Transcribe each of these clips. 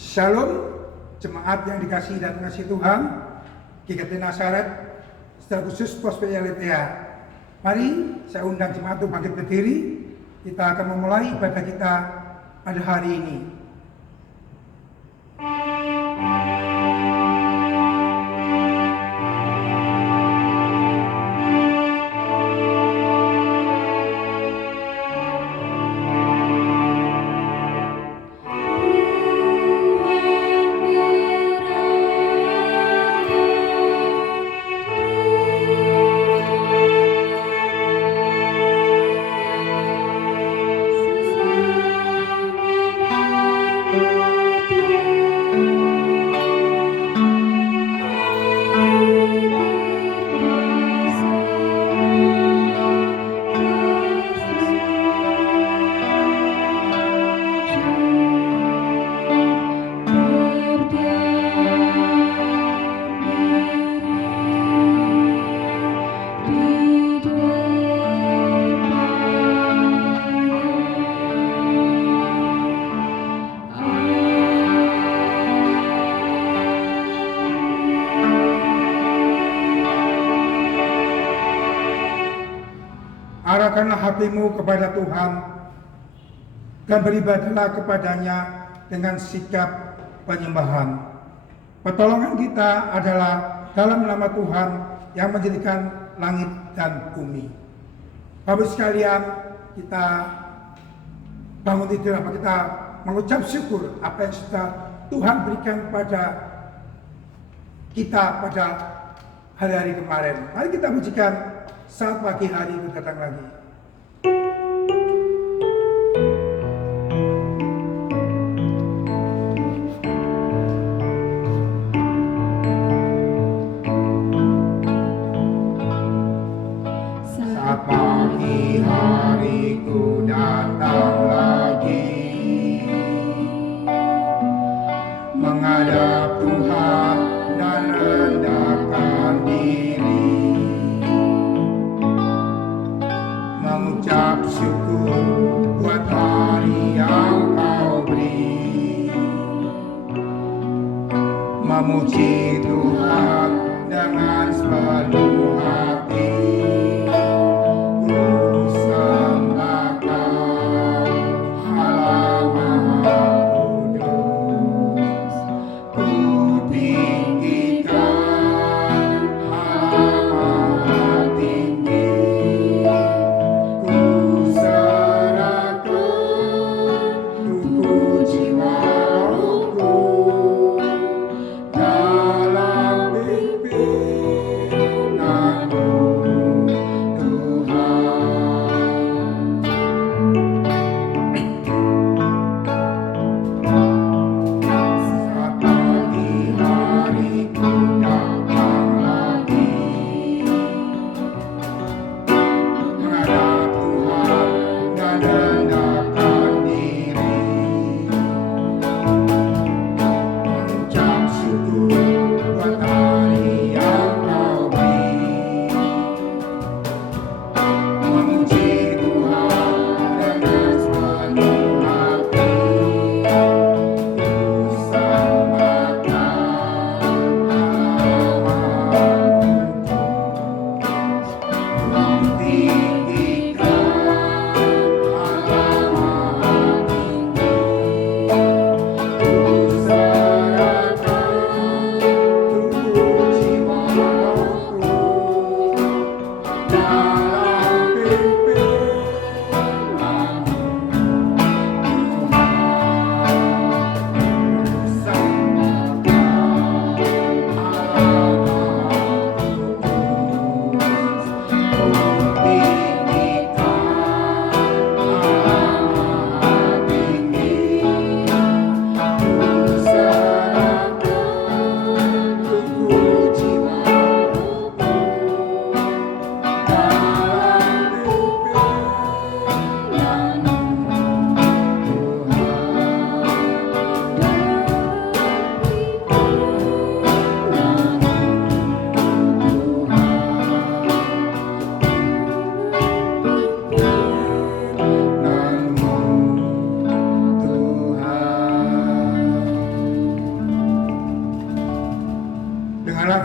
Shalom, jemaat yang dikasihi dan mengasihi Tuhan, GKT Nazaret, secara khusus Gospel LTA. Mari saya undang jemaat untuk bangkit berdiri. Kita akan memulai ibadah kita pada hari ini. Arahkanlah hatimu kepada Tuhan dan beribadahlah kepadanya dengan sikap penyembahan. Pertolongan kita adalah dalam nama Tuhan yang menjadikan langit dan bumi. Bapak sekalian, kita bangun tidur, kita mengucap syukur apa yang sudah Tuhan berikan pada kita pada hari-hari kemarin. Mari kita pujikan saat pagi hari itu datang lagi. Saat pagi hariku datang lagi, menghadap Tuhan dan rendahkan diri, mengucap syukur buat hari yang Kau beri, memuji Tuhan dengan sepenuh hati, ku sembah Kau Allah Maha Kudus, ku tinggikan Allah Maha Tinggi. Dalam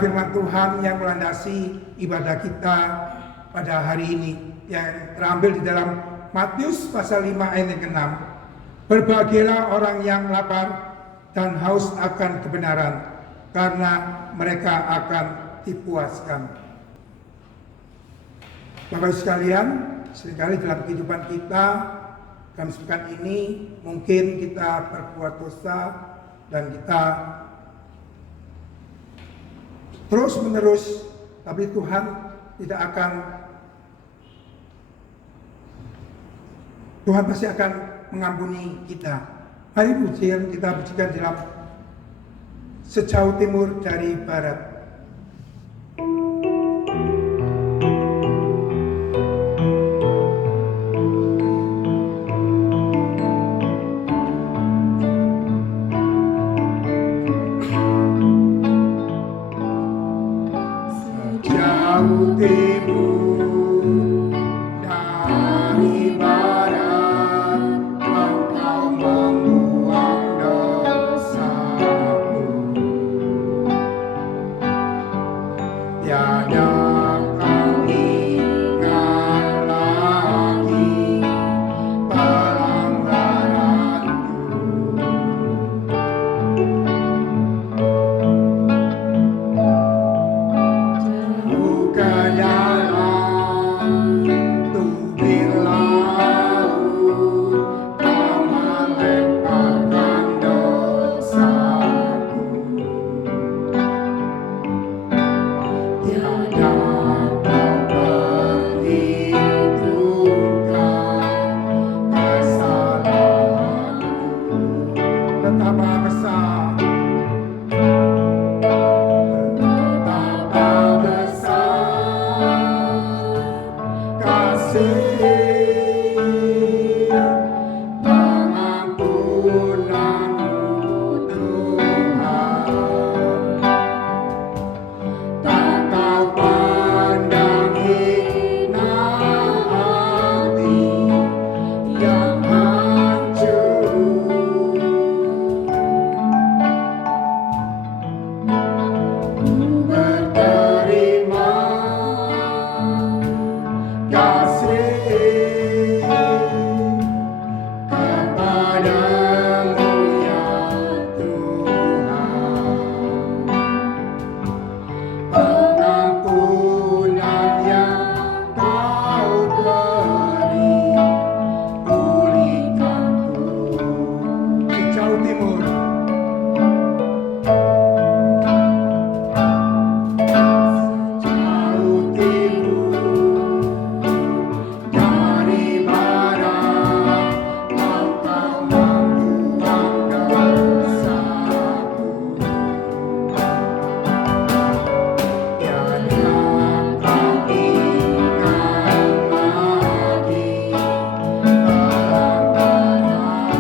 firman Tuhan yang melandasi ibadah kita pada hari ini yang terambil di dalam Matius pasal 5 ayat yang ke-6. Berbahagialah orang yang lapar dan haus akan kebenaran, karena mereka akan dipuaskan. Bapak Ibu sekalian, seringkali dalam kehidupan kita, dalam sepekan ini mungkin kita berbuat dosa dan kita terus menerus, tapi Tuhan Tuhan pasti akan mengampuni kita. Mari pujian kita pujikan dalam Sejauh Timur dari Barat. Sejauh timur dari barat, Engkau membuang dosaku. Tiada kau ingat lagi pelanggaranku. Ke dalam tubir laut, Kau melemparkan dosaku. Tiada kau perhitungkan kesalahanku. Betapa besar, betapa besar kasih pengampunanmu Tuhan. Tak kau pandang hina hati yang hancur. Ku berterima kasih kepadamu ya Tuhan. Pengampunan yang Kau beri, pulihkanku. Sejauh timur dari barat, Engkau membuang dosaku. Tiada kau ingat lagi pelanggaranku.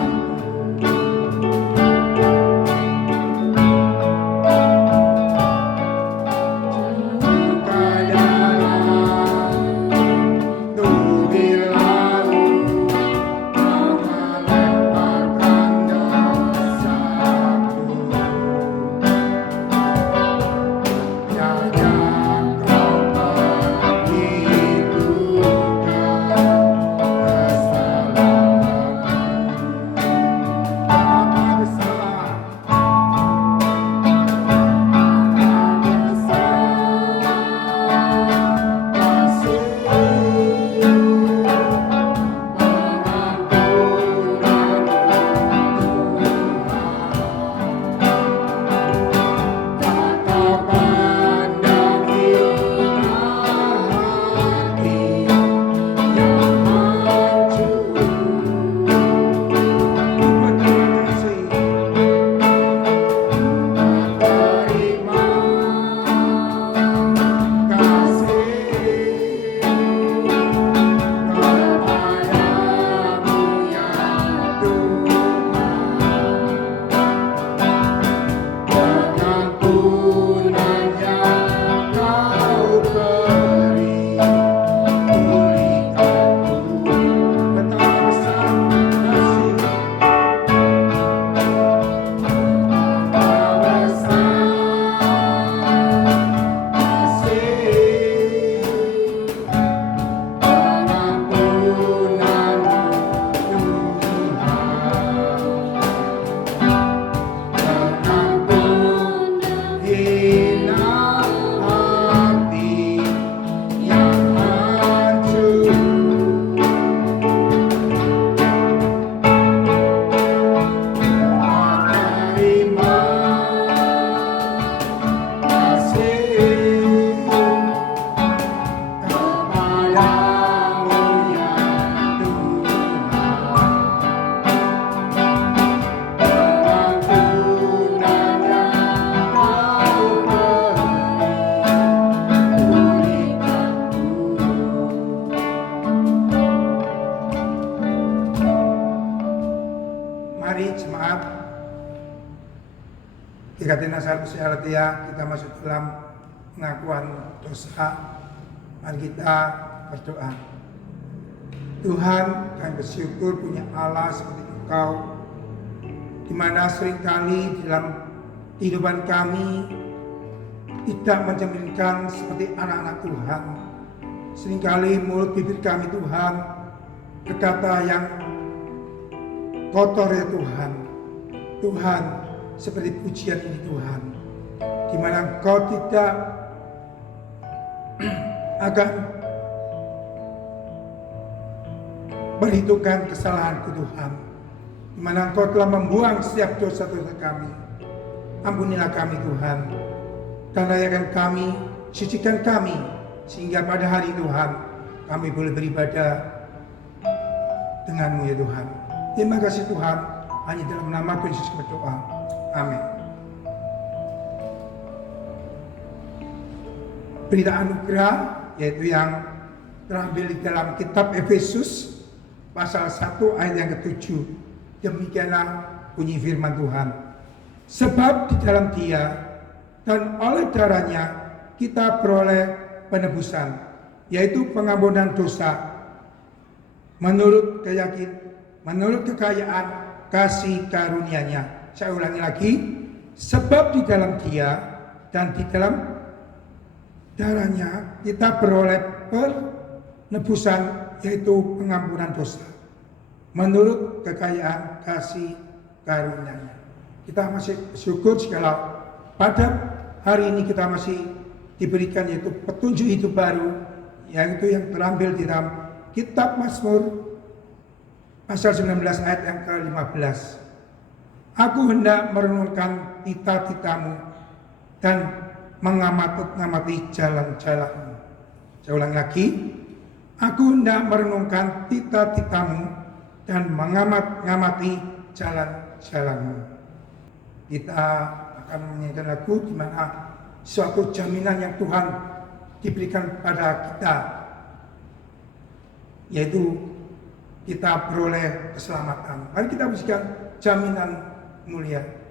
Kikatin asal kesehatan kita masuk dalam pengakuan dosa. Mari kita berdoa. Tuhan, kami bersyukur punya Allah seperti Engkau, di mana seringkali dalam kehidupan kami tidak mencerminkan seperti anak-anak Tuhan. Seringkali mulut bibir kami Tuhan berkata yang kotor ya Tuhan. Tuhan, seperti pujian ini Tuhan, di mana Engkau tidak akan berhitungkan kesalahanku Tuhan, di mana Engkau telah membuang setiap dosa-dosa kami. Ampunilah kami Tuhan, dan layakan kami, sucikan kami, sehingga pada hari Tuhan kami boleh beribadah dengan-Mu ya Tuhan. Terima kasih Tuhan, hanya dalam nama Tuhan Yesus berdoa. Amin. Berita anugerah yaitu yang terambil di dalam kitab Efesus pasal 1 ayat yang ke-7. Demikianlah bunyi firman Tuhan. Sebab di dalam Dia dan oleh darahnya kita beroleh penebusan, yaitu pengampunan dosa menurut kekayaan kasih karunia-Nya. Saya ulangi lagi, sebab di dalam Dia dan di dalam darahnya kita beroleh penebusan, yaitu pengampunan dosa menurut kekayaan kasih karunia-Nya. Kita masih syukur jikalau pada hari ini kita masih diberikan yaitu petunjuk hidup baru, yaitu yang terambil di dalam kitab Mazmur pasal 19 ayat yang ke-15. Aku hendak merenungkan tita-titamu dan mengamati jalan-jalanmu. Saya ulang lagi. Aku hendak merenungkan tita-titamu dan mengamati jalan-jalanmu. Kita akan menyanyikan lagu di mana suatu jaminan yang Tuhan diberikan pada kita, yaitu kita beroleh keselamatan. Mari kita musikan jaminan mulia.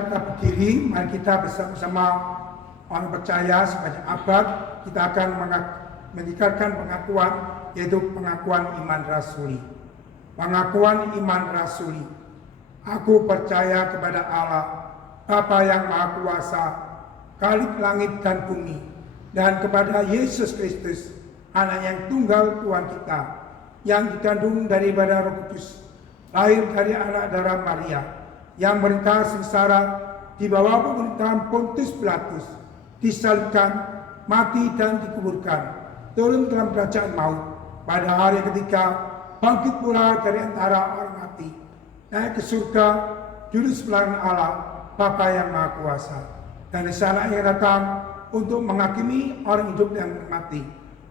kita tetap berdiri, mari kita bersama-sama orang percaya sebanyak abad kita akan meningkatkan pengakuan, yaitu pengakuan iman rasuli. Pengakuan iman rasuli. Aku percaya kepada Allah, Bapa yang Maha Kuasa, Khalik langit dan bumi, dan kepada Yesus Kristus, Anak yang tunggal Tuhan kita, yang dikandung daripada Roh Kudus, lahir dari anak darah Maria, yang berita sengsara di bawah pemerintahan Pontius Pilatus, disalibkan, mati dan dikuburkan, turun dalam kerajaan maut, pada hari ketiga bangkit pula dari antara orang mati, naik ke surga, duduk sebelah Allah, Bapa yang Maha Kuasa, dan di sana ia datang untuk menghakimi orang hidup dan mati.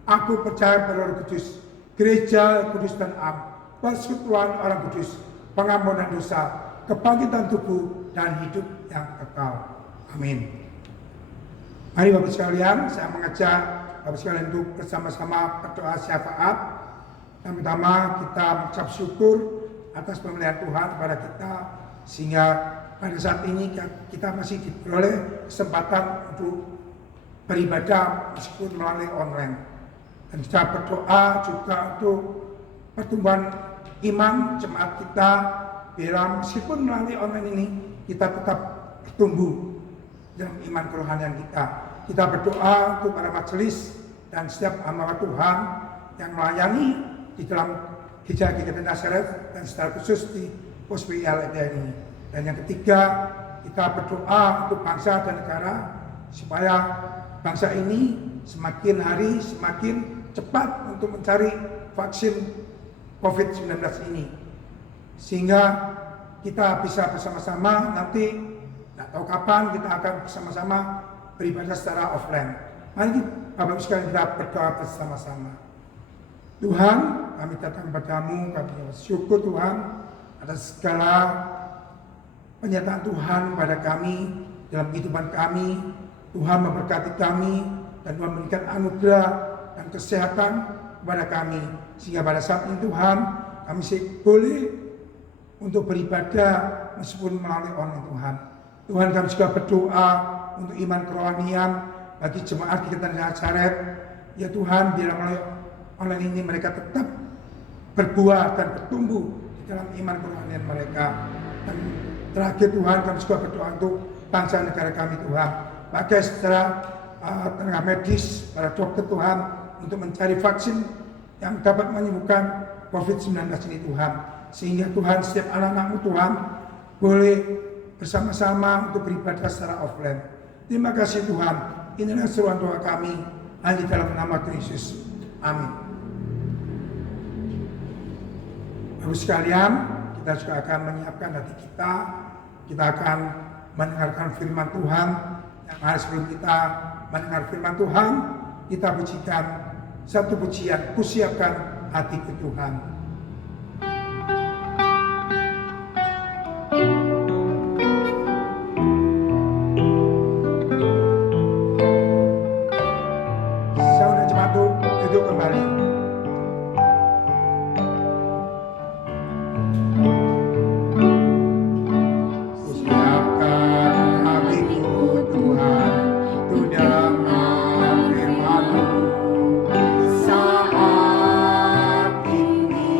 Aku percaya pada Roh Kudus, Gereja Kudus dan Am, persekutuan orang kudus, pengampunan dosa, kebangkitan tubuh, dan hidup yang kekal. Amin. Mari Bapak sekalian, saya mengajak Bapak sekalian untuk bersama-sama berdoa syafaat. Pertama kita mengucap syukur atas pemeliharaan Tuhan kepada kita, sehingga pada saat ini kita masih diperoleh kesempatan untuk beribadah meskipun melalui online. Dan kita berdoa juga untuk pertumbuhan iman jemaat kita, biar meskipun melalui online ini kita tetap bertumbuh dalam iman kerohanian kita. Kita berdoa untuk para majelis dan setiap hamba Tuhan yang melayani di dalam Gereja GKT Nazaret dan secara khusus di POSPI ini. Dan yang ketiga, kita berdoa untuk bangsa dan negara supaya bangsa ini semakin hari semakin cepat untuk mencari vaksin COVID-19 ini, sehingga kita bisa bersama-sama nanti, tidak tahu kapan kita akan bersama-sama beribadah secara offline. Mari Bapak sekalian kita berdoa bersama-sama. Tuhan, kami datang kepadamu, kami bersyukur Tuhan atas segala penyertaan Tuhan pada kami dalam kehidupan kami. Tuhan memberkati kami dan Tuhan memberikan anugerah dan kesehatan kepada kami, sehingga pada saat ini Tuhan kami boleh untuk beribadah meskipun melalui online Tuhan. Tuhan, kami juga berdoa untuk iman kerohanian bagi jemaat GKT Nazaret. Ya Tuhan, biar melalui online ini mereka tetap berbuah dan bertumbuh di dalam iman kerohanian mereka. Dan terakhir Tuhan, kami juga berdoa untuk bangsa negara kami Tuhan, pakai secara tenaga medis, para dokter Tuhan, untuk mencari vaksin yang dapat menyembuhkan COVID-19 ini Tuhan. Sehingga Tuhan, setiap anak-anak-Mu Tuhan boleh bersama-sama untuk beribadah secara offline. Terima kasih Tuhan. Inilah seruan doa kami hanya dalam nama Yesus. Amin. Bapak sekalian, kita juga akan menyiapkan hati kita. Kita akan mendengarkan firman Tuhan. Yang hari sebelum kita mendengar firman Tuhan, kita pujikan satu pujian, kusiapkan hatiku Tuhan. Saudara jemaat duduk kembali. Saat ini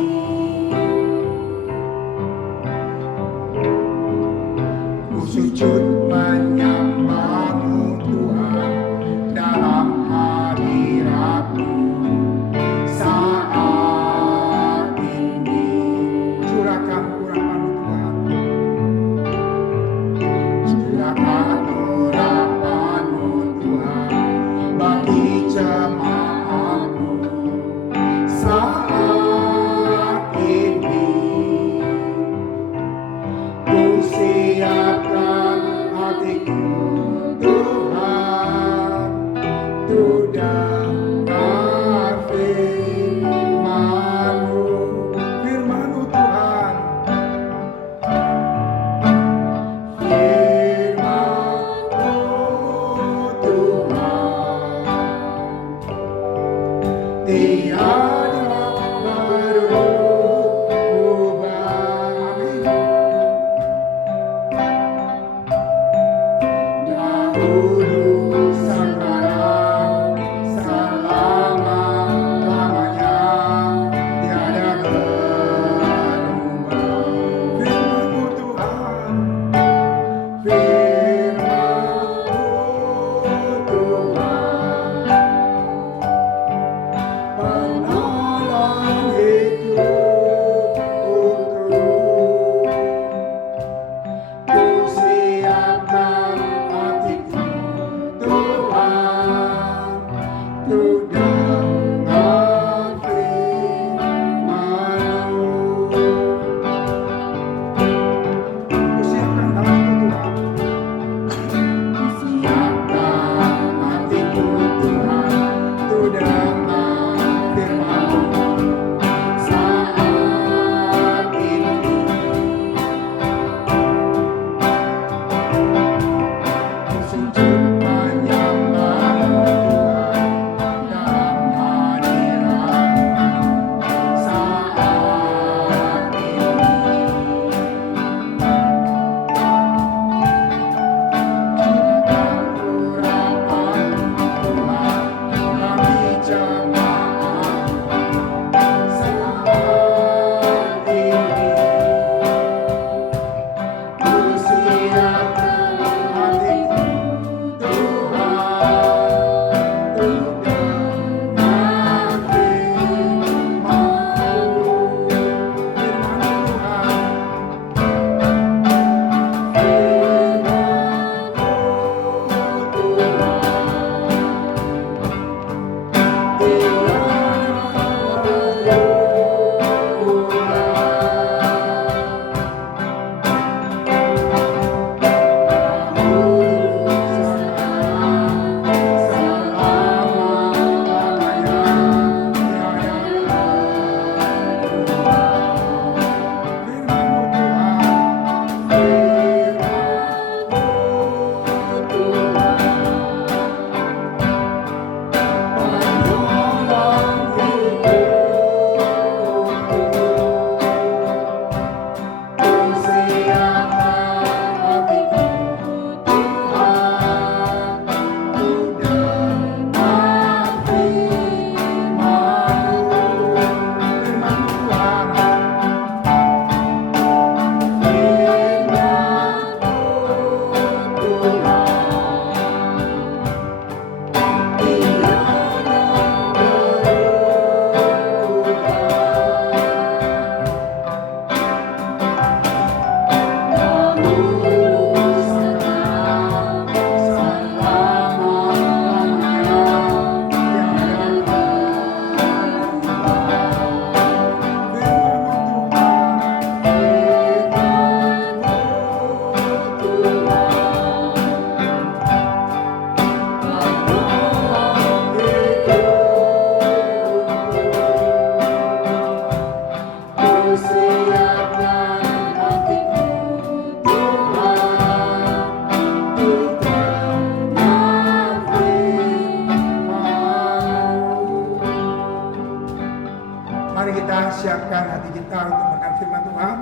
Mari kita siapkan hati kita untuk mendengar firman Tuhan.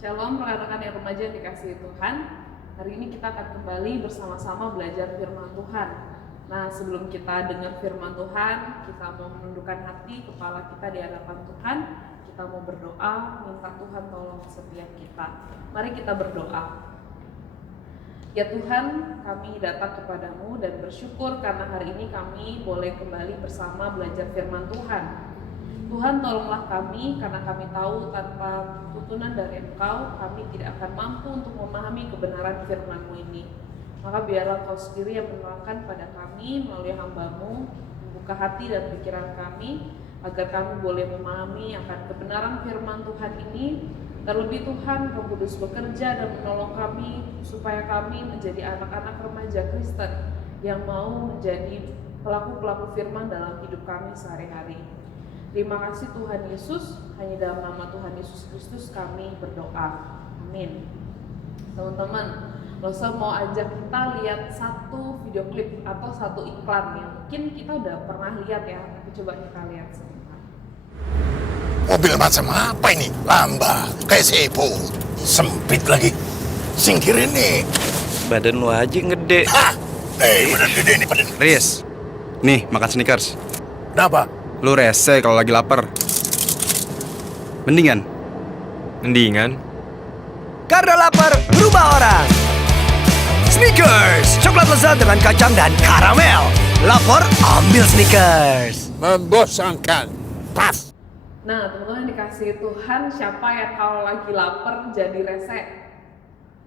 Shalom rekan-rekan yang remaja yang dikasihi Tuhan. Hari ini kita akan kembali bersama-sama belajar firman Tuhan. Nah, sebelum kita dengar firman Tuhan, kita mau menundukkan hati kepala kita di hadapan Tuhan. Kita mau berdoa, minta Tuhan tolong setiap kita. Mari kita berdoa. Ya Tuhan, kami datang kepadamu dan bersyukur karena hari ini kami boleh kembali bersama belajar firman Tuhan. Tuhan, tolonglah kami karena kami tahu tanpa tuntunan dari Engkau kami tidak akan mampu untuk memahami kebenaran firman-Mu ini. Maka biarlah Engkau sendiri yang menerangkan pada kami melalui hamba-Mu, membuka hati dan pikiran kami agar kami boleh memahami akan kebenaran firman Tuhan ini. Terlebih Tuhan, Roh Kudus bekerja dan menolong kami supaya kami menjadi anak-anak remaja Kristen yang mau menjadi pelaku-pelaku firman dalam hidup kami sehari-hari. Terima kasih Tuhan Yesus, hanya dalam nama Tuhan Yesus Kristus kami berdoa. Amin. Teman-teman, Losa mau ajak kita lihat satu video klip atau satu iklan yang mungkin kita udah pernah lihat ya, tapi coba kita lihat sebentar. Mobil macam apa ini? Lamba, kayak sepo. Sempit lagi. Singkirin nih. Badan lu aja gede. Hah? Badan gede nih badan. Riz, nih makan Snickers. Kenapa? Lu rese kalau lagi lapar. Mendingan? Karena lapar berubah orang. Snickers, coklat lezat dengan kacang dan karamel. Lapar, ambil Snickers. Membosankan. Pas. Nah, teman-teman dikasih Tuhan, siapa yang kalau lagi lapar jadi rese?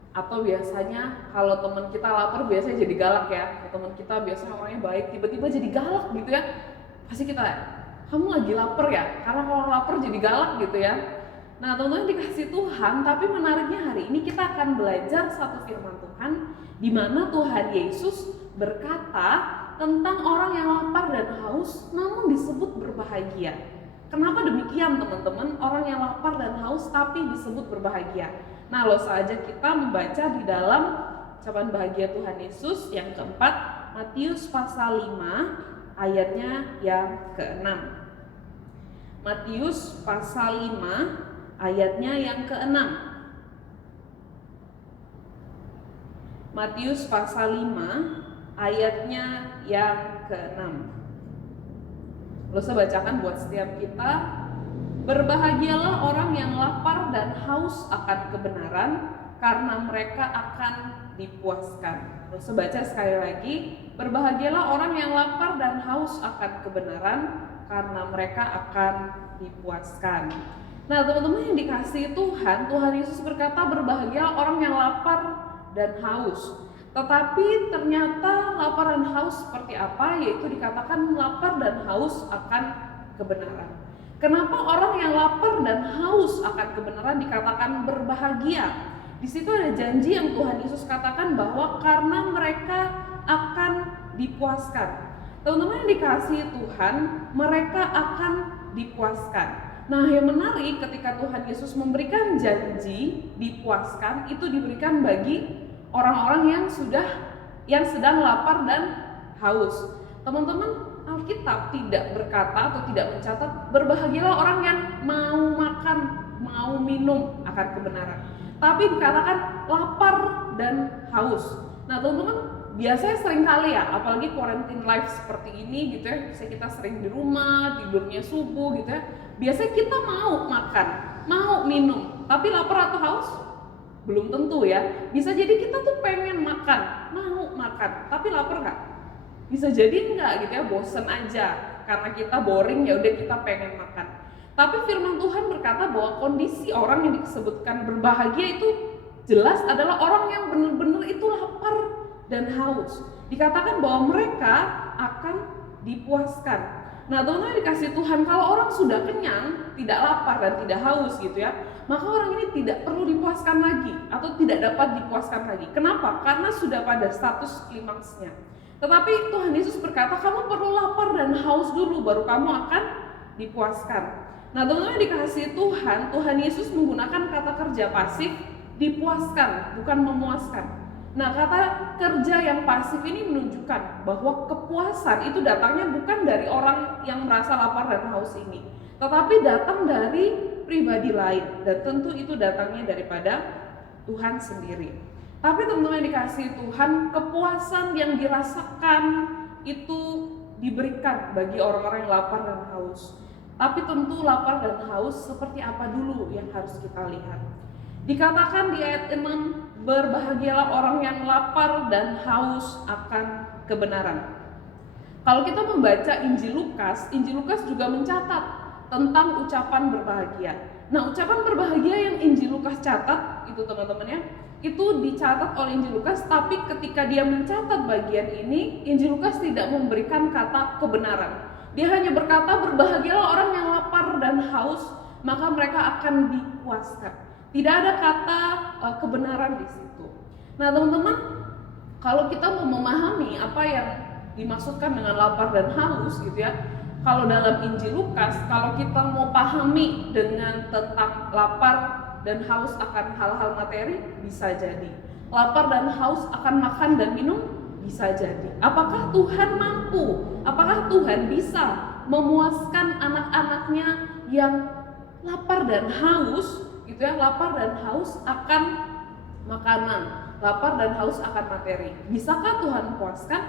Atau biasanya kalau teman kita lapar biasanya jadi galak ya. Teman kita biasanya orangnya baik, tiba-tiba jadi galak gitu ya. Pasti kita, kamu lagi lapar ya? Karena kalau lapar jadi galak gitu ya. Nah, teman-teman dikasih Tuhan, tapi menariknya hari ini kita akan belajar satu firman Tuhan di mana Tuhan Yesus berkata tentang orang yang lapar dan haus namun disebut berbahagia. Kenapa demikian teman-teman? Orang yang lapar dan haus tapi disebut berbahagia. Nah, loh saja kita membaca di dalam ucapan bahagia Tuhan Yesus yang keempat, Matius pasal 5 ayatnya yang ke-6. Matius pasal 5 ayatnya yang ke-6. Matius pasal 5 ayatnya yang ke-6. Lo saya bacakan buat setiap kita. Berbahagialah orang yang lapar dan haus akan kebenaran, karena mereka akan dipuaskan. Lo saya baca sekali lagi. Berbahagialah orang yang lapar dan haus akan kebenaran, karena mereka akan dipuaskan. Nah, teman-teman yang dikasihi Tuhan, Tuhan Yesus berkata berbahagialah orang yang lapar dan haus. Tetapi ternyata lapar dan haus seperti apa? Yaitu dikatakan lapar dan haus akan kebenaran. Kenapa orang yang lapar dan haus akan kebenaran dikatakan berbahagia? Di situ ada janji yang Tuhan Yesus katakan bahwa karena mereka akan dipuaskan. Teman-teman yang dikasihi Tuhan, mereka akan dipuaskan. Nah, yang menarik ketika Tuhan Yesus memberikan janji dipuaskan, itu diberikan bagi orang-orang yang sedang lapar dan haus. Teman-teman, Alkitab tidak berkata atau tidak mencatat berbahagialah orang yang mau makan, mau minum akan kebenaran. Tapi dikatakan lapar dan haus. Nah, teman-teman, biasanya sering kali ya, apalagi quarantine life seperti ini gitu ya, biasanya kita sering di rumah, tidurnya subuh gitu ya. Biasanya kita mau makan, mau minum, tapi lapar atau haus? Belum tentu ya. Bisa jadi kita tuh pengen makan, mau makan, tapi lapar nggak? Bisa jadi enggak gitu ya, bosen aja karena kita boring, ya udah kita pengen makan. Tapi firman Tuhan berkata bahwa kondisi orang yang disebutkan berbahagia itu jelas adalah orang yang benar-benar itu lapar dan haus. Dikatakan bahwa mereka akan dipuaskan. Nah, teman-teman dikasih Tuhan, kalau orang sudah kenyang, tidak lapar dan tidak haus gitu ya, maka orang ini tidak perlu dipuaskan lagi atau tidak dapat dipuaskan lagi. Kenapa? Karena sudah pada status klimaksnya. Tetapi Tuhan Yesus berkata, kamu perlu lapar dan haus dulu baru kamu akan dipuaskan. Nah, teman-teman dikasih Tuhan, Tuhan Yesus menggunakan kata kerja pasif, dipuaskan, bukan memuaskan. Nah, kata kerja yang pasif ini menunjukkan bahwa kepuasan itu datangnya bukan dari orang yang merasa lapar dan haus ini, tetapi datang dari pribadi lain, dan tentu itu datangnya daripada Tuhan sendiri. Tapi teman-teman yang dikasihi Tuhan, kepuasan yang dirasakan itu diberikan bagi orang-orang yang lapar dan haus. Tapi tentu lapar dan haus seperti apa dulu yang harus kita lihat. Dikatakan di ayat 6, berbahagialah orang yang lapar dan haus akan kebenaran. Kalau kita membaca Injil Lukas juga mencatat tentang ucapan berbahagia. Nah, ucapan berbahagia yang Injil Lukas catat itu teman-teman ya, itu dicatat oleh Injil Lukas, tapi ketika dia mencatat bagian ini, Injil Lukas tidak memberikan kata kebenaran. Dia hanya berkata berbahagialah orang yang lapar dan haus, maka mereka akan dipuaskan. Tidak ada kata kebenaran di situ. Nah, teman-teman, kalau kita mau memahami apa yang dimaksudkan dengan lapar dan haus gitu ya, kalau dalam Injil Lukas, kalau kita mau pahami dengan tentang lapar dan haus akan hal-hal materi, bisa jadi. Lapar dan haus akan makan dan minum, bisa jadi. Apakah Tuhan mampu? Apakah Tuhan bisa memuaskan anak-anaknya yang lapar dan haus? Gitu ya, lapar dan haus akan makanan, lapar dan haus akan materi. Bisakah Tuhan puaskan?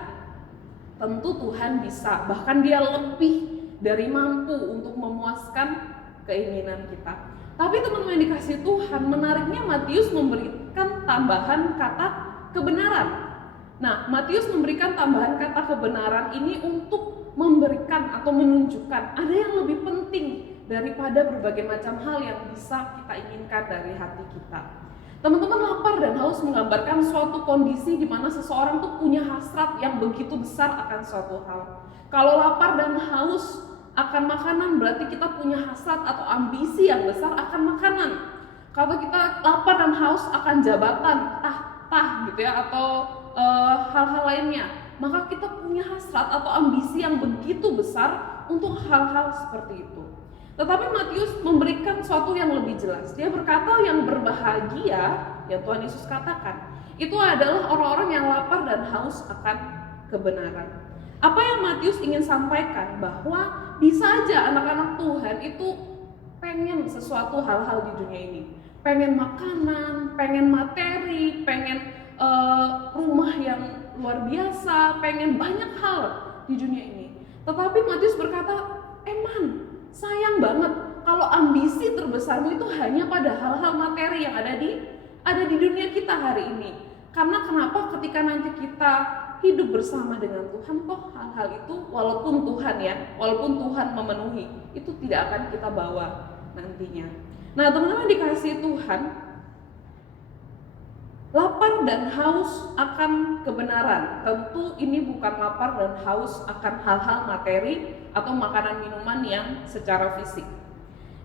Tentu Tuhan bisa, bahkan dia lebih dari mampu untuk memuaskan keinginan kita. Tapi teman-teman yang dikasihi Tuhan, menariknya Matius memberikan tambahan kata kebenaran. Nah, Matius memberikan tambahan kata kebenaran ini untuk memberikan atau menunjukkan ada yang lebih penting daripada berbagai macam hal yang bisa kita inginkan dari hati kita. Teman-teman, lapar dan haus menggambarkan suatu kondisi di mana seseorang tuh punya hasrat yang begitu besar akan suatu hal. Kalau lapar dan haus akan makanan, berarti kita punya hasrat atau ambisi yang besar akan makanan. Kalau kita lapar dan haus akan jabatan, tahta gitu ya, atau hal-hal lainnya, maka kita punya hasrat atau ambisi yang begitu besar untuk hal-hal seperti itu. Tetapi Matius memberikan sesuatu yang lebih jelas. Dia berkata yang berbahagia, yang Tuhan Yesus katakan, itu adalah orang-orang yang lapar dan haus akan kebenaran. Apa yang Matius ingin sampaikan, bahwa bisa aja anak-anak Tuhan itu pengen sesuatu hal-hal di dunia ini. Pengen makanan, pengen materi, pengen rumah yang luar biasa, pengen banyak hal di dunia ini. Tetapi Matius berkata, eman, sayang banget kalau ambisi terbesarmu itu hanya pada hal-hal materi yang ada di dunia kita hari ini. Karena kenapa? Ketika nanti kita hidup bersama dengan Tuhan, kok hal-hal itu walaupun Tuhan memenuhi, itu tidak akan kita bawa nantinya. Nah, teman-teman dikasihi Tuhan, lapar dan haus akan kebenaran. Tentu ini bukan lapar dan haus akan hal-hal materi atau makanan minuman yang secara fisik.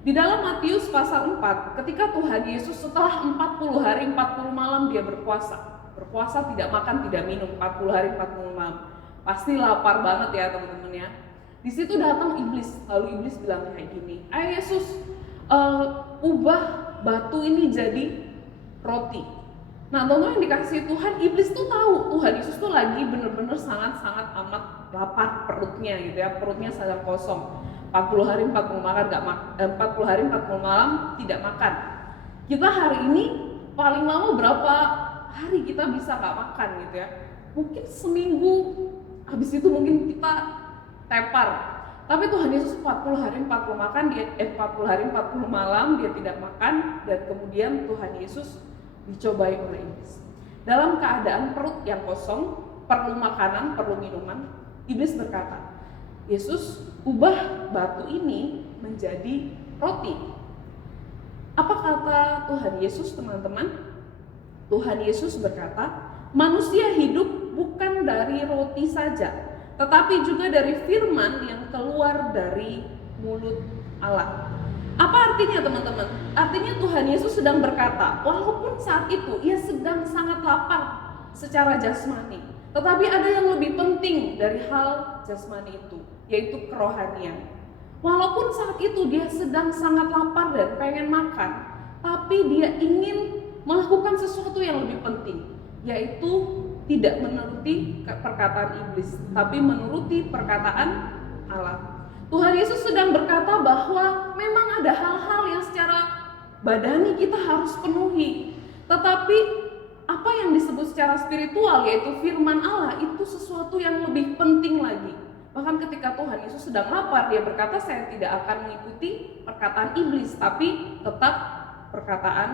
Di dalam Matius pasal 4, ketika Tuhan Yesus setelah 40 hari 40 malam dia berpuasa tidak makan tidak minum 40 hari 40 malam. Pasti lapar banget ya teman-teman ya. Di situ datang iblis, lalu iblis bilang kayak gini, "Ayo Yesus, ubah batu ini jadi roti." Nah, teman-teman yang dikasihi Tuhan, iblis tuh tahu Tuhan Yesus tuh lagi bener-bener sangat-sangat amat lapar perutnya gitu ya, perutnya sangat kosong. 40 hari 40 makan 40 hari 40 malam tidak makan. Kita hari ini paling lama berapa hari kita bisa nggak makan gitu ya? Mungkin seminggu, habis itu mungkin kita tepar. Tapi Tuhan Yesus 40 hari 40 makan, 40 hari 40 malam dia tidak makan, dan kemudian Tuhan Yesus dicobai oleh iblis. Dalam keadaan perut yang kosong, perlu makanan, perlu minuman, iblis berkata, "Yesus, ubah batu ini menjadi roti." Apa kata Tuhan Yesus, teman-teman? Tuhan Yesus berkata, "Manusia hidup bukan dari roti saja, tetapi juga dari firman yang keluar dari mulut Allah." Apa artinya teman-teman? Artinya Tuhan Yesus sedang berkata, walaupun saat itu ia sedang sangat lapar secara jasmani, tetapi ada yang lebih penting dari hal jasmani itu, yaitu kerohanian. Walaupun saat itu dia sedang sangat lapar dan pengen makan, tapi dia ingin melakukan sesuatu yang lebih penting, yaitu tidak menuruti perkataan iblis, tapi menuruti perkataan Allah. Tuhan Yesus sedang berkata bahwa memang ada hal-hal yang secara badani kita harus penuhi, tetapi apa yang disebut secara spiritual yaitu firman Allah itu sesuatu yang lebih penting lagi. Bahkan ketika Tuhan Yesus sedang lapar, dia berkata, saya tidak akan mengikuti perkataan iblis, tapi tetap perkataan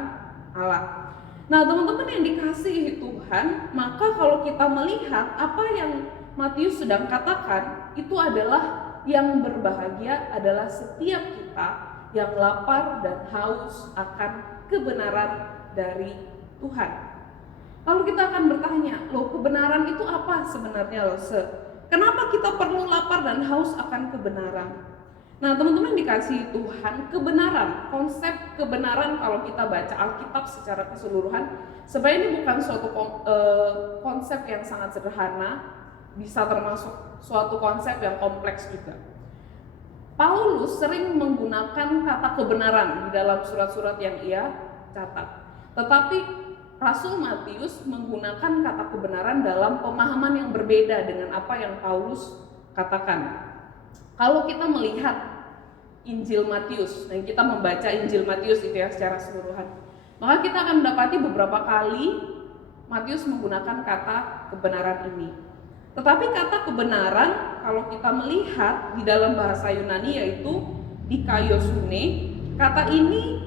Allah. Nah teman-teman yang dikasihi Tuhan, maka kalau kita melihat apa yang Matius sedang katakan, itu adalah yang berbahagia adalah setiap kita yang lapar dan haus akan kebenaran dari Tuhan. Lalu kita akan bertanya, loh kebenaran itu apa sebenarnya loh? Kenapa kita perlu lapar dan haus akan kebenaran? Nah teman-teman dikasihi Tuhan, kebenaran, konsep kebenaran kalau kita baca Alkitab secara keseluruhan, sebenarnya ini bukan suatu konsep yang sangat sederhana, bisa termasuk suatu konsep yang kompleks juga. Paulus sering menggunakan kata kebenaran di dalam surat-surat yang ia catat. Tetapi Rasul Matius menggunakan kata kebenaran dalam pemahaman yang berbeda dengan apa yang Paulus katakan. Kalau kita melihat Injil Matius, dan kita membaca Injil Matius itu ya secara keseluruhan, maka kita akan mendapati beberapa kali Matius menggunakan kata kebenaran ini. Tetapi kata kebenaran kalau kita melihat di dalam bahasa Yunani yaitu dikaiosune, kata ini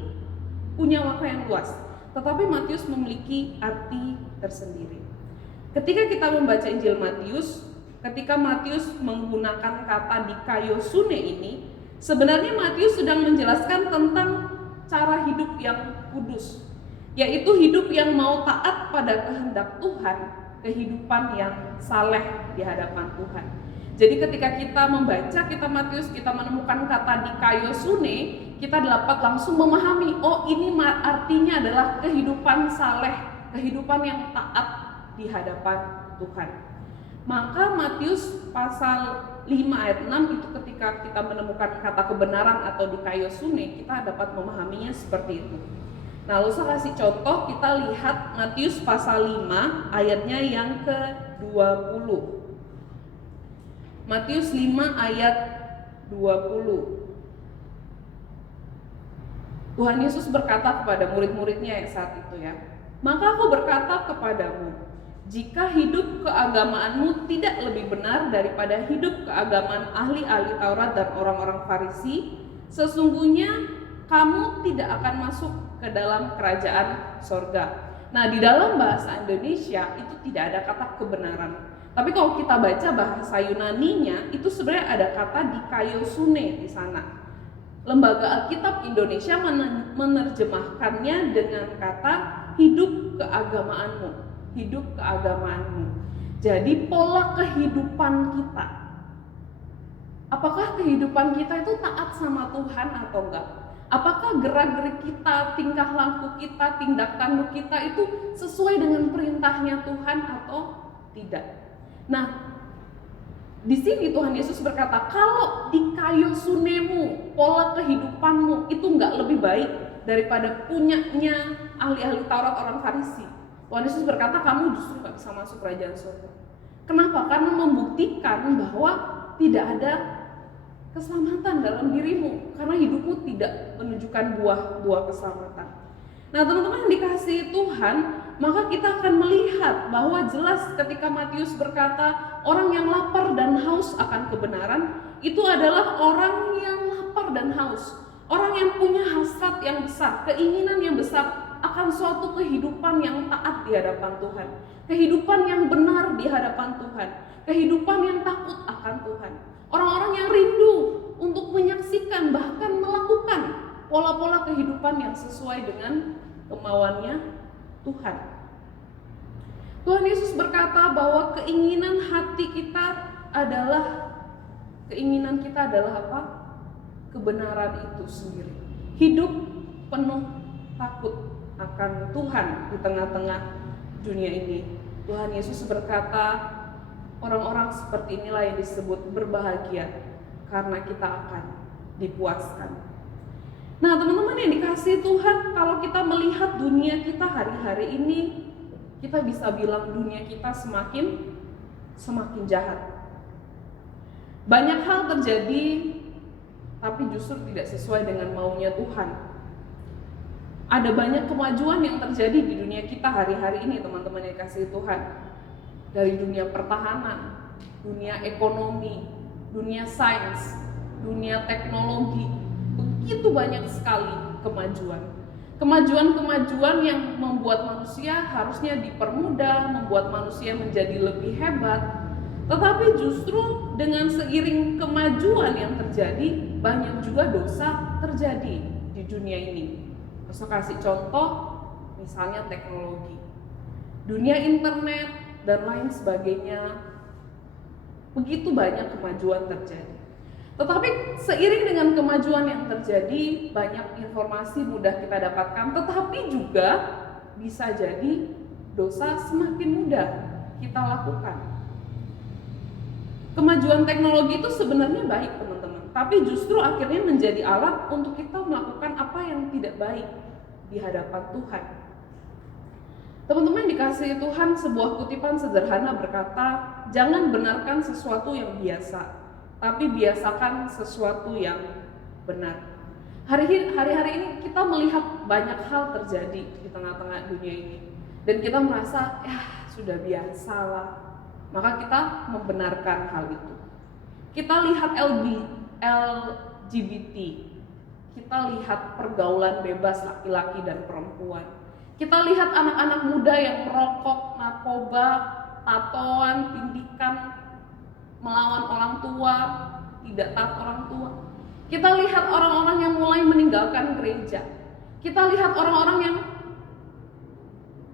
punya makna yang luas, tetapi Matius memiliki arti tersendiri. Ketika kita membaca Injil Matius, ketika Matius menggunakan kata dikaiosune ini, sebenarnya Matius sedang menjelaskan tentang cara hidup yang kudus, yaitu hidup yang mau taat pada kehendak Tuhan, kehidupan yang saleh di hadapan Tuhan. Jadi ketika kita membaca kitab Matius, kita menemukan kata dikaiosune, kita dapat langsung memahami, oh ini artinya adalah kehidupan saleh, kehidupan yang taat di hadapan Tuhan. Maka Matius pasal 5 ayat 6 itu ketika kita menemukan kata kebenaran atau dikaiosune, kita dapat memahaminya seperti itu. Nah, lalu saya kasih contoh, kita lihat Matius pasal 5 ayatnya yang ke-20. Matius 5 ayat 20. Tuhan Yesus berkata kepada murid-muridnya yang saat itu ya, maka aku berkata kepadamu, jika hidup keagamaanmu tidak lebih benar daripada hidup keagamaan ahli-ahli Taurat dan orang-orang Farisi, sesungguhnya kamu tidak akan masuk ke dalam kerajaan sorga. Nah di dalam bahasa Indonesia itu tidak ada kata kebenaran, tapi kalau kita baca bahasa Yunaninya itu sebenarnya ada kata dikaiosune di sana. Lembaga Alkitab Indonesia menerjemahkannya dengan kata hidup keagamaanmu, hidup keagamaanmu. Jadi pola kehidupan kita, apakah kehidupan kita itu taat sama Tuhan atau enggak? Apakah gerak-gerik kita, tingkah laku kita, tindak tanduk kita itu sesuai dengan perintahnya Tuhan atau tidak? Nah, di sini Tuhan Yesus berkata, kalau dikaiosunemu, pola kehidupanmu itu enggak lebih baik daripada punyanya ahli-ahli Taurat orang Farisi. Tuhan Yesus berkata, kamu justru enggak bisa masuk kerajaan surga. Kenapa? Karena membuktikan bahwa tidak ada keselamatan dalam dirimu, karena hidupmu tidak menunjukkan buah-buah keselamatan. Nah teman-teman yang dikasihi Tuhan, maka kita akan melihat bahwa jelas ketika Matius berkata orang yang lapar dan haus akan kebenaran, itu adalah orang yang lapar dan haus, orang yang punya hasrat yang besar, keinginan yang besar akan suatu kehidupan yang taat di hadapan Tuhan, kehidupan yang benar di hadapan Tuhan, kehidupan yang takut akan Tuhan. Orang-orang yang rindu untuk menyaksikan bahkan melakukan pola-pola kehidupan yang sesuai dengan kemauannya Tuhan. Tuhan Yesus berkata bahwa keinginan kita adalah apa? Kebenaran itu sendiri. Hidup penuh takut akan Tuhan di tengah-tengah dunia ini. Tuhan Yesus berkata, orang-orang seperti inilah yang disebut berbahagia karena kita akan dipuaskan. Nah teman-teman yang dikasihi Tuhan, kalau kita melihat dunia kita hari-hari ini, kita bisa bilang dunia kita semakin jahat. Banyak hal terjadi, tapi justru tidak sesuai dengan maunya Tuhan. Ada banyak kemajuan yang terjadi di dunia kita hari-hari ini, teman-teman yang dikasihi Tuhan. Dari dunia pertahanan, dunia ekonomi, dunia sains, dunia teknologi, begitu banyak sekali kemajuan. Kemajuan-kemajuan yang membuat manusia harusnya dipermudah, membuat manusia menjadi lebih hebat. Tetapi justru dengan seiring kemajuan yang terjadi, banyak juga dosa terjadi di dunia ini. Saya kasih contoh, misalnya teknologi, dunia internet, dan lain sebagainya. Begitu banyak kemajuan terjadi. Tetapi seiring dengan kemajuan yang terjadi, banyak informasi mudah kita dapatkan, tetapi juga bisa jadi dosa semakin mudah kita lakukan. Kemajuan teknologi itu sebenarnya baik, teman-teman, tapi justru akhirnya menjadi alat untuk kita melakukan apa yang tidak baik di hadapan Tuhan. Teman-teman dikasihi Tuhan, sebuah kutipan sederhana berkata, jangan benarkan sesuatu yang biasa, tapi biasakan sesuatu yang benar. Hari-hari ini kita melihat banyak hal terjadi di tengah-tengah dunia ini, dan kita merasa, ya sudah biasa lah. Maka kita membenarkan hal itu. Kita lihat LGBT, kita lihat pergaulan bebas laki-laki dan perempuan. Kita lihat anak-anak muda yang merokok, narkoba, tatoan, tindikan, melawan orang tua, tidak taat orang tua. Kita lihat orang-orang yang mulai meninggalkan gereja. Kita lihat orang-orang yang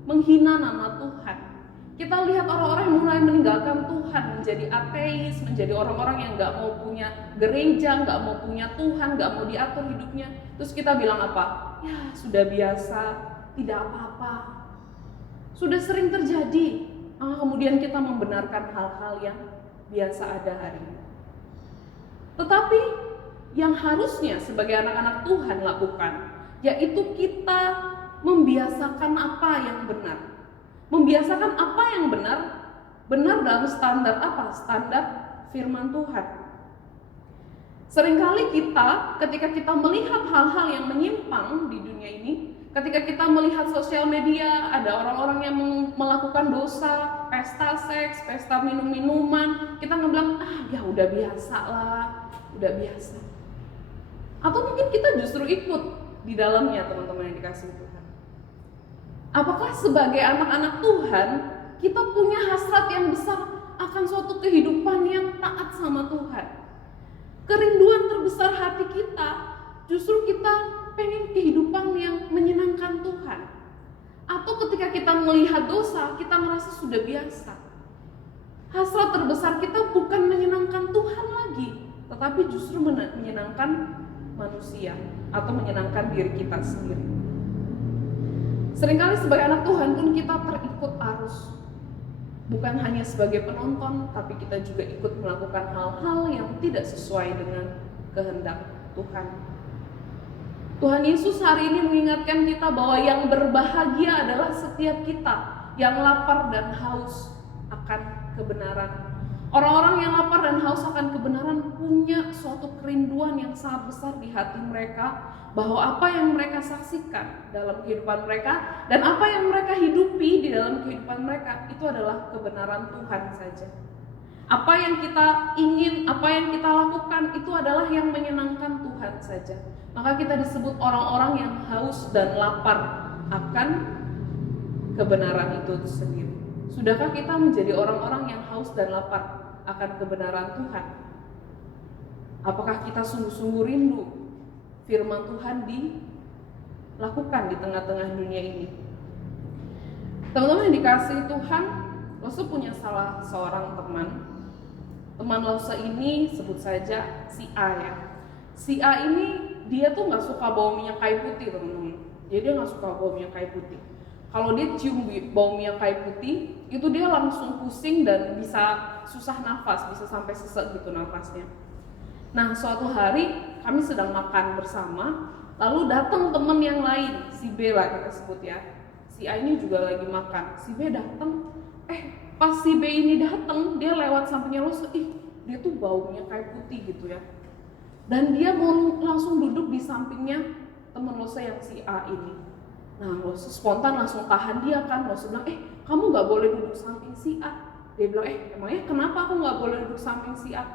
menghina nama Tuhan. Kita lihat orang-orang yang mulai meninggalkan Tuhan, menjadi ateis, menjadi orang-orang yang gak mau punya gereja, gak mau punya Tuhan, gak mau diatur hidupnya. Terus kita bilang apa? Ya sudah biasa, tidak apa-apa. Sudah sering terjadi. Kemudian kita membenarkan hal-hal yang biasa ada hari ini. Tetapi yang harusnya sebagai anak-anak Tuhan lakukan, yaitu kita membiasakan apa yang benar. Membiasakan apa yang benar dalam standar apa? Standar firman Tuhan. Seringkali kita, ketika kita melihat hal-hal yang menyimpang di dunia ini, ketika kita melihat sosial media, ada orang-orang yang melakukan dosa, pesta seks, pesta minum-minuman, kita ngebilang, ya udah biasa lah, udah biasa. Atau mungkin kita justru ikut di dalamnya, teman-teman yang dikasihi Tuhan. Apakah sebagai anak-anak Tuhan, kita punya hasrat yang besar akan suatu kehidupan yang taat sama Tuhan? Kerinduan terbesar hati kita, justru kita pengen kehidupan yang menyenangkan Tuhan. Atau ketika kita melihat dosa, kita merasa sudah biasa. Hasrat terbesar kita bukan menyenangkan Tuhan lagi, tetapi justru menyenangkan manusia atau menyenangkan diri kita sendiri. Seringkali sebagai anak Tuhan pun kita terikut arus. Bukan hanya sebagai penonton, tapi kita juga ikut melakukan hal-hal yang tidak sesuai dengan kehendak Tuhan. Tuhan Yesus hari ini mengingatkan kita bahwa yang berbahagia adalah setiap kita yang lapar dan haus akan kebenaran. Orang-orang yang lapar dan haus akan kebenaran punya suatu kerinduan yang sangat besar di hati mereka, bahwa apa yang mereka saksikan dalam kehidupan mereka dan apa yang mereka hidupi di dalam kehidupan mereka itu adalah kebenaran Tuhan saja. Apa yang kita ingin, apa yang kita lakukan itu adalah yang menyenangkan Tuhan saja. Maka kita disebut orang-orang yang haus dan lapar akan kebenaran itu sendiri. Sudahkah kita menjadi orang-orang yang haus dan lapar akan kebenaran Tuhan? Apakah kita sungguh-sungguh rindu firman Tuhan dilakukan di tengah-tengah dunia ini? Teman-teman yang dikasihi Tuhan, Lose punya salah seorang teman. Teman Lose ini sebut saja si A ya. Si A ini dia tuh nggak suka bau minyak kayu putih, teman-teman. Jadi dia nggak suka bau minyak kayu putih. Kalau dia cium bau minyak kayu putih, itu dia langsung pusing dan bisa susah nafas, bisa sampai sesek gitu nafasnya. Nah, suatu hari kami sedang makan bersama, lalu datang teman yang lain, si B lah kita sebut ya. Si si A ini juga lagi makan, si B datang, pas si B ini datang, dia lewat sampingnya Lose, dia tuh baunya kayak putih gitu ya. Dan dia mau langsung duduk di sampingnya teman Lose yang si A ini. Nah, Lose spontan langsung tahan dia kan. Lose bilang, kamu nggak boleh duduk samping si A. Dia bilang, emangnya kenapa aku nggak boleh duduk samping si A?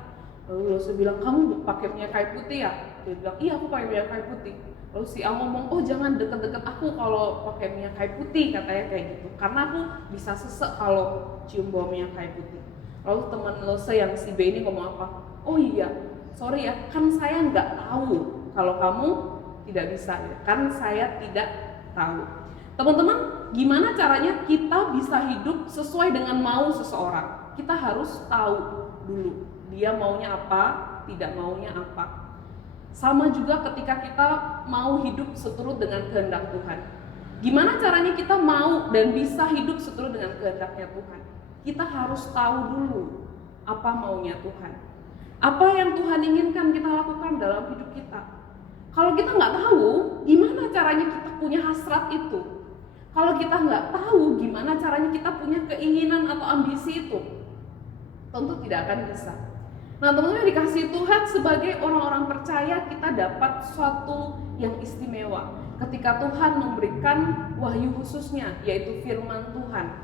Lalu Lose bilang, kamu pakai minyak kayu putih ya? Dia bilang, iya aku pakai minyak kayu putih. Lalu si A ngomong, oh jangan deket-deket aku kalau pakai minyak kayu putih, katanya kayak gitu. Karena aku bisa sesek kalau cium bau minyak kayu putih. Lalu teman Lose yang si B ini ngomong apa? Oh iya, sorry ya, kan saya nggak tahu kalau kamu tidak bisa, kan saya tidak tahu. Teman-teman, gimana caranya kita bisa hidup sesuai dengan mau seseorang? Kita harus tahu dulu dia maunya apa, tidak maunya apa. Sama juga ketika kita mau hidup seturut dengan kehendak Tuhan. Gimana caranya kita mau dan bisa hidup seturut dengan kehendaknya Tuhan? Kita harus tahu dulu apa maunya Tuhan. Apa yang Tuhan inginkan kita lakukan dalam hidup kita. Kalau kita nggak tahu, gimana caranya kita punya hasrat itu? Kalau kita nggak tahu, gimana caranya kita punya keinginan atau ambisi itu? Tentu tidak akan bisa. Nah, teman-teman yang dikasihi Tuhan, sebagai orang-orang percaya kita dapat sesuatu yang istimewa ketika Tuhan memberikan wahyu khususnya, yaitu firman Tuhan.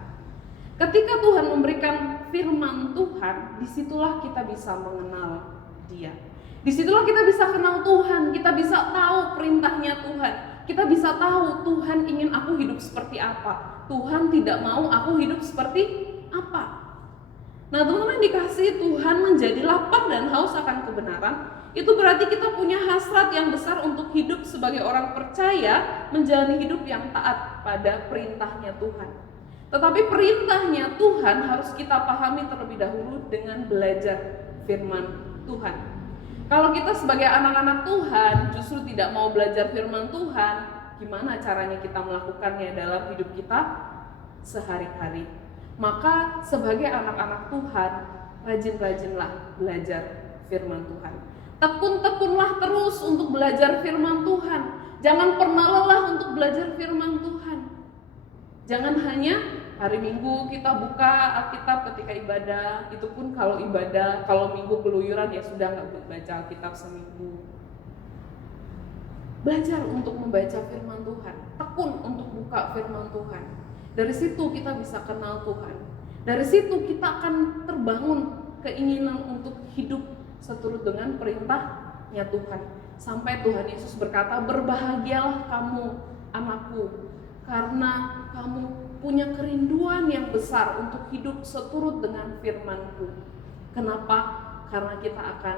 Ketika Tuhan memberikan firman Tuhan, disitulah kita bisa mengenal Dia. Disitulah kita bisa kenal Tuhan, kita bisa tahu perintahnya Tuhan. Kita bisa tahu Tuhan ingin aku hidup seperti apa. Tuhan tidak mau aku hidup seperti apa. Nah, teman-teman dikasih Tuhan menjadi lapar dan haus akan kebenaran, itu berarti kita punya hasrat yang besar untuk hidup sebagai orang percaya, menjalani hidup yang taat pada perintahnya Tuhan. Tetapi perintahnya Tuhan harus kita pahami terlebih dahulu dengan belajar firman Tuhan. Kalau kita sebagai anak-anak Tuhan justru tidak mau belajar firman Tuhan, gimana caranya kita melakukannya dalam hidup kita sehari-hari? Maka sebagai anak-anak Tuhan, rajin-rajinlah belajar firman Tuhan. Tekun-tekunlah terus untuk belajar firman Tuhan. Jangan pernah lelah untuk belajar firman Tuhan. Jangan hanya hari Minggu kita buka Alkitab ketika ibadah, itu pun kalau ibadah, kalau Minggu keluyuran ya sudah nggak baca Alkitab seminggu. Belajar untuk membaca firman Tuhan, tekun untuk buka firman Tuhan. Dari situ kita bisa kenal Tuhan. Dari situ kita akan terbangun keinginan untuk hidup seturut dengan perintahnya Tuhan. Sampai Tuhan Yesus berkata, berbahagialah kamu anakku, karena kamu punya kerinduan yang besar untuk hidup seturut dengan firman-Ku. Kenapa? Karena kita akan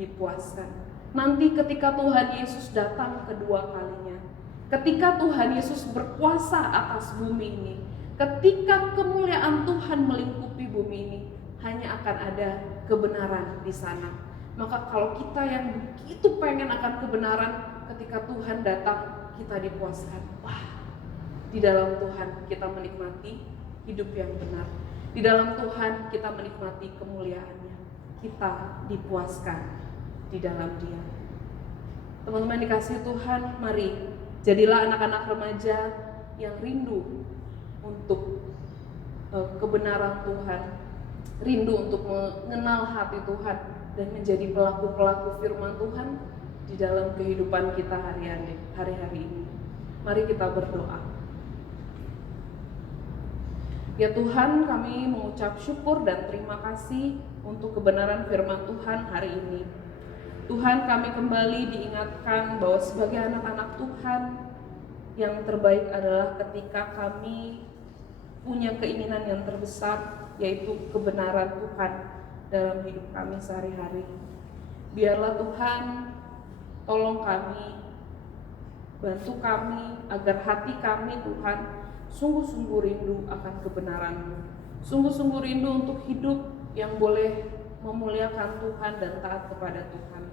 dipuaskan. Nanti ketika Tuhan Yesus datang kedua kalinya, ketika Tuhan Yesus berkuasa atas bumi ini, ketika kemuliaan Tuhan melingkupi bumi ini, hanya akan ada kebenaran di sana. Maka kalau kita yang begitu pengen akan kebenaran, ketika Tuhan datang, kita dipuaskan. Wah, di dalam Tuhan kita menikmati hidup yang benar. Di dalam Tuhan kita menikmati kemuliaannya. Kita dipuaskan di dalam Dia. Teman-teman dikasihi Tuhan, mari jadilah anak-anak remaja yang rindu untuk kebenaran Tuhan, rindu untuk mengenal hati Tuhan dan menjadi pelaku-pelaku firman Tuhan di dalam kehidupan kita hari-hari ini. Mari kita berdoa. Ya Tuhan, kami mengucap syukur dan terima kasih untuk kebenaran firman Tuhan hari ini. Tuhan, kami kembali diingatkan bahwa sebagai anak-anak Tuhan, yang terbaik adalah ketika kami punya keinginan yang terbesar, yaitu kebenaran Tuhan dalam hidup kami sehari-hari. Biarlah Tuhan, tolong kami, bantu kami agar hati kami Tuhan sungguh-sungguh rindu akan kebenaran-Mu, sungguh-sungguh rindu untuk hidup yang boleh memuliakan Tuhan dan taat kepada Tuhan.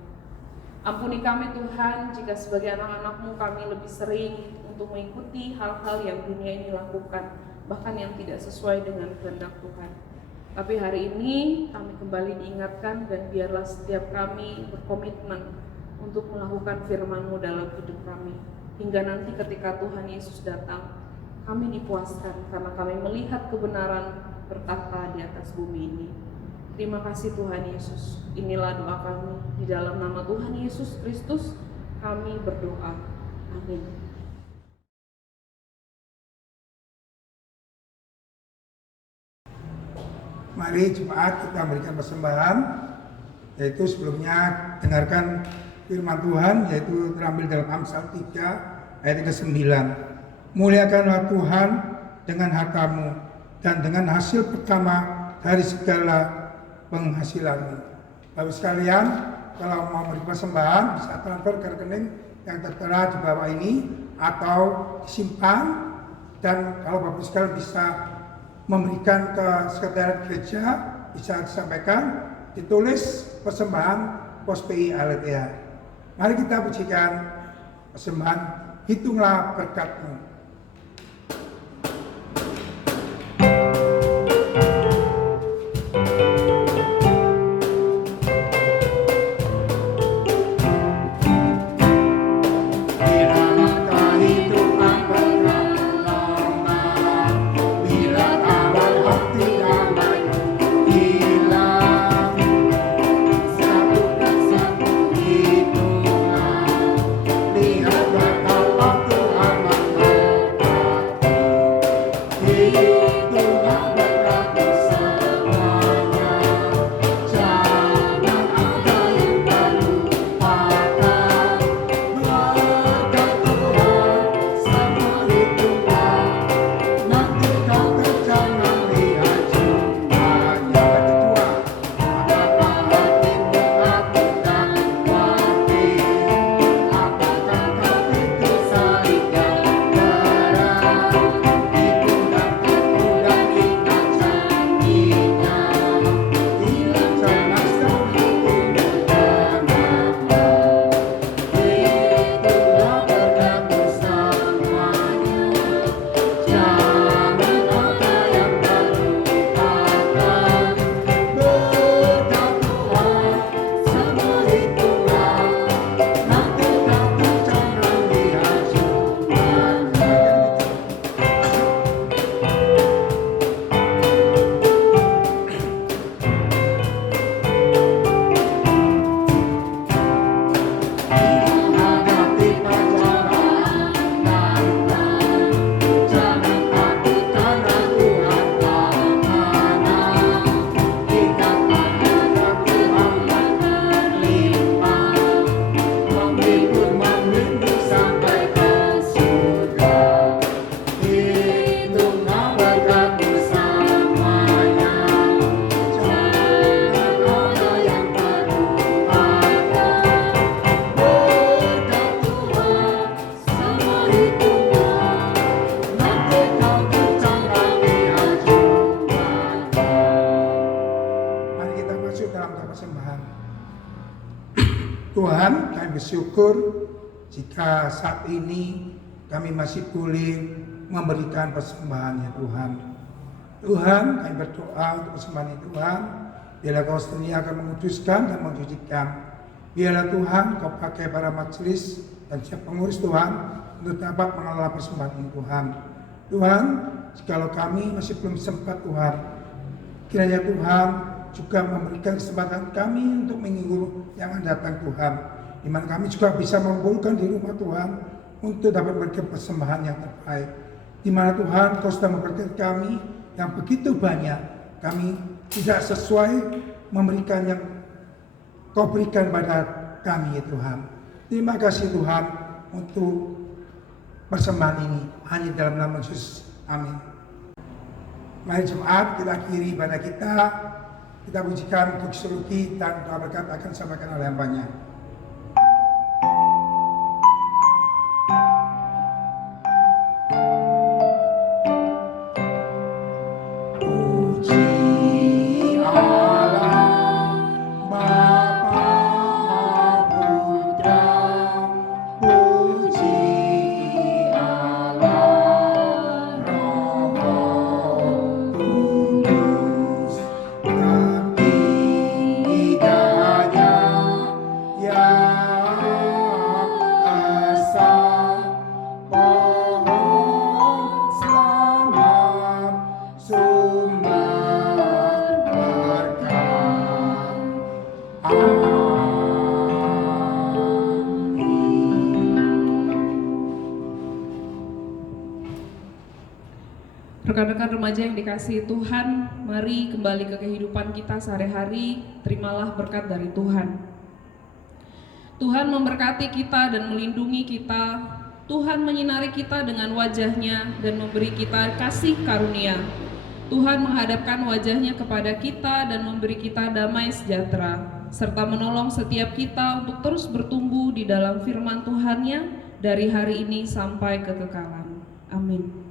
Ampuni kami Tuhan jika sebagai anak-anak-Mu kami lebih sering untuk mengikuti hal-hal yang dunia ini lakukan, bahkan yang tidak sesuai dengan kehendak Tuhan. Tapi hari ini kami kembali diingatkan, dan biarlah setiap kami berkomitmen untuk melakukan firman-Mu dalam hidup kami, hingga nanti ketika Tuhan Yesus datang, kami dipuaskan karena kami melihat kebenaran bertata di atas bumi ini. Terima kasih Tuhan Yesus. Inilah doa kami. Di dalam nama Tuhan Yesus Kristus kami berdoa. Amin. Mari jemaat kita berikan persembahan, yaitu sebelumnya dengarkan firman Tuhan, yaitu terambil dalam Amsal 3 ayat 9. Muliakanlah Tuhan dengan hartamu dan dengan hasil pertama dari segala penghasilanmu. Bapak sekalian, kalau mau memberi persembahan bisa transfer ke rekening yang tertera di bawah ini atau disimpan, dan kalau Bapak sekalian bisa memberikan ke sekretariat gereja, bisa disampaikan, ditulis persembahan pos PI Aletheia. Mari kita pujikan persembahan Hitunglah Berkat-Mu. Tuhan, kami bersyukur jika saat ini kami masih boleh memberikan persembahan ya Tuhan. Tuhan, kami berdoa untuk persembahan ini Tuhan. Biarlah Kau sendiri akan menguduskan dan mensucikan. Biarlah Tuhan Kau pakai para majelis dan siap pengurus Tuhan untuk dapat mengelola persembahan ini Tuhan. Tuhan, jikalau kami masih belum sempat Tuhan, kiranya Tuhan juga memberikan kesempatan kami untuk minggu yang akan datang Tuhan, di mana kami juga bisa mengumpulkan di rumah Tuhan untuk dapat memberikan persembahan yang terbaik. Di mana Tuhan Kau sudah memberkati kami yang begitu banyak, kami tidak sesuai memberikan yang Kau berikan pada kami ya Tuhan. Terima kasih Tuhan untuk persembahan ini, hanya dalam nama Yesus. Amin. Mari jemaat kita akhiri ibadah kita pujikan untuk seluruh dan doa berkat akan disampaikan oleh hambanya. Rekan-rekan remaja yang dikasihi Tuhan, mari kembali ke kehidupan kita sehari-hari, terimalah berkat dari Tuhan. Tuhan memberkati kita dan melindungi kita. Tuhan menyinari kita dengan wajah-Nya dan memberi kita kasih karunia. Tuhan menghadapkan wajah-Nya kepada kita dan memberi kita damai sejahtera, serta menolong setiap kita untuk terus bertumbuh di dalam firman Tuhan-Nya dari hari ini sampai kekekalan. Amin.